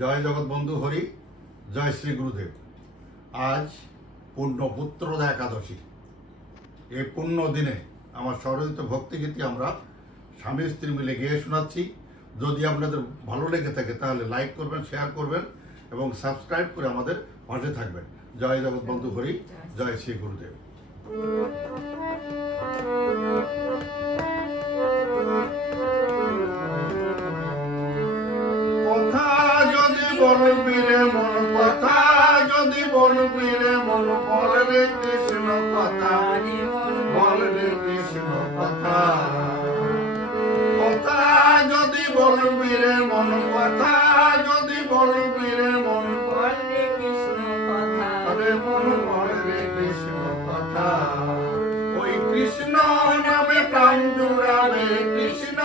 জয় জগৎ বন্ধু হরি, জয় শ্রী গুরুদেব। আজ পুণ্যপুত্রদা একাদশী। এই পুণ্য দিনে আমার স্বরচিত ভক্তিগীতি আমরা স্বামী স্ত্রী মিলে গেয়ে শোনাচ্ছি। যদি আপনাদের ভালো লেগে থাকে তাহলে লাইক করবেন, শেয়ার করবেন এবং সাবস্ক্রাইব করে আমাদের পাশে থাকবেন। জয় জগৎ বন্ধু হরি, জয় শ্রী গুরুদেব। কথা যদি বলবি রে মন, কথা যদি বলবি রে মন, বল রে কৃষ্ণ কথা, বল রে কৃষ্ণ কথা। কথা যদি বলবি রে মন, কথা যদি বলবি রে মন, বল রে কৃষ্ণ কথা, রে মন বল রে কৃষ্ণ কথা। ওই কৃষ্ণ নামে প্রাণ জুড়াবে, কৃষ্ণ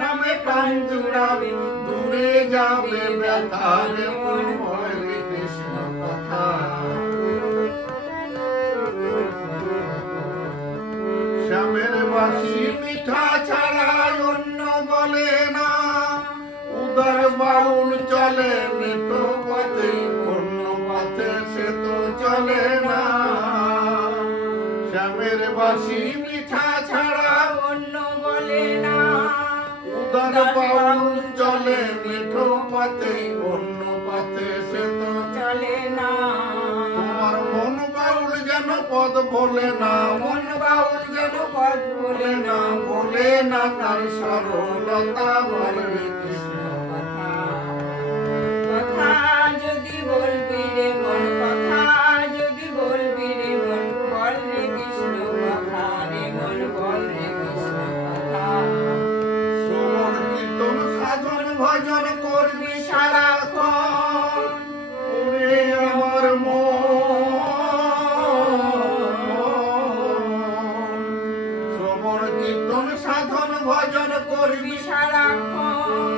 নামে প্রাণ জুড়াবে, দূরে যাবে ব্যথা, রে মন বল রে কৃষ্ণ কথা। শ্যামের বাসি মিঠা ছাড়া অন্য বলে না, উদার বাউল চলে মেঠো পথে, অন্য পথে সে তো চলে না। শ্যামের বাসি মিঠা ছাড়া অন্য বলে না, উদার বাউল চলে মেঠো পথে, অন্য পথে সে তো চলে না। তোমার মন বাউল যেন পদ বলে না, মন বাউল যেন পদ বলে না, বলে না তার সরলতা, বল রে কৃষ্ণ কথা, কথা যদি বলবি রে মন, কথা যদি বলবি রে মন, বল রে কৃষ্ণ কথা, রে মন বল রে কৃষ্ণ কথা। শ্রবণ কীর্তন সাধন ভজন করবি সারাক্ষণ, ওরে আমার শ্রবণ কীর্তন সাধন ভজন করবি সারাক্ষণ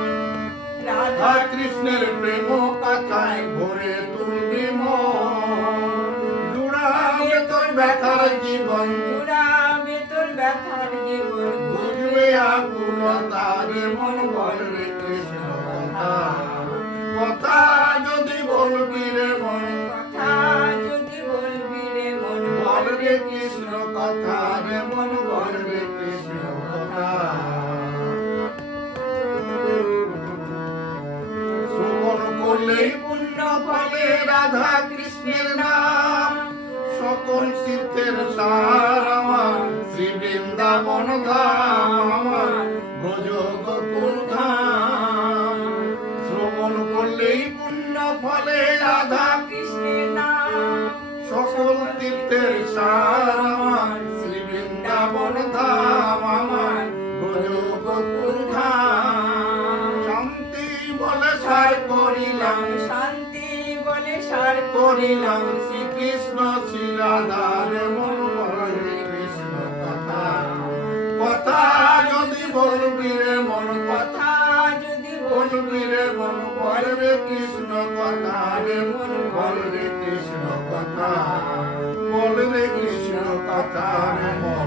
রাধা কৃষ্ণের প্রেম কথায় ভরে তুলবি মন, জুড়াবে তোর ব্যথার জীবন, জুড়াবে তোর ব্যথার জীবন, বুঝবে আকুলতা, রে মন বল রে কৃষ্ণ কথা। কথা যদি বলবি রে মন, কথা যদি বলবি রে মন, বল রে কৃষ্ণ কথা, রে মন বল রে কৃষ্ণ কথা। শ্রবণ করলেই পুণ্য ফলে রাধা কৃষ্ণের নাম, সকল তীর্থের সার আমার শ্রী বৃন্দাবন ধাম, আমার ব্রজ গোকুল ধাম। শ্রবণ করলেই পুণ্য ফলে রাধা কৃষ্ণের নাম, সকল তীর্থের সার আমার শ্রী বৃন্দাবন ধাম, আমার ব্রজ গোকুল ধাম। শান্তি বলে সার করিলাম, শান্তি বলে সার করিলাম শ্রীকৃষ্ণ শ্রী রাধা, রে মন বল রে কৃষ্ণ কথা। কথা যদি বলবি রে মন, কথা কথা যদি বলবি রে মন, বল রে কৃষ্ণ কথা, রে মন বল রে কৃষ্ণ কথা, বল রে কৃষ্ণ কথা, রে মন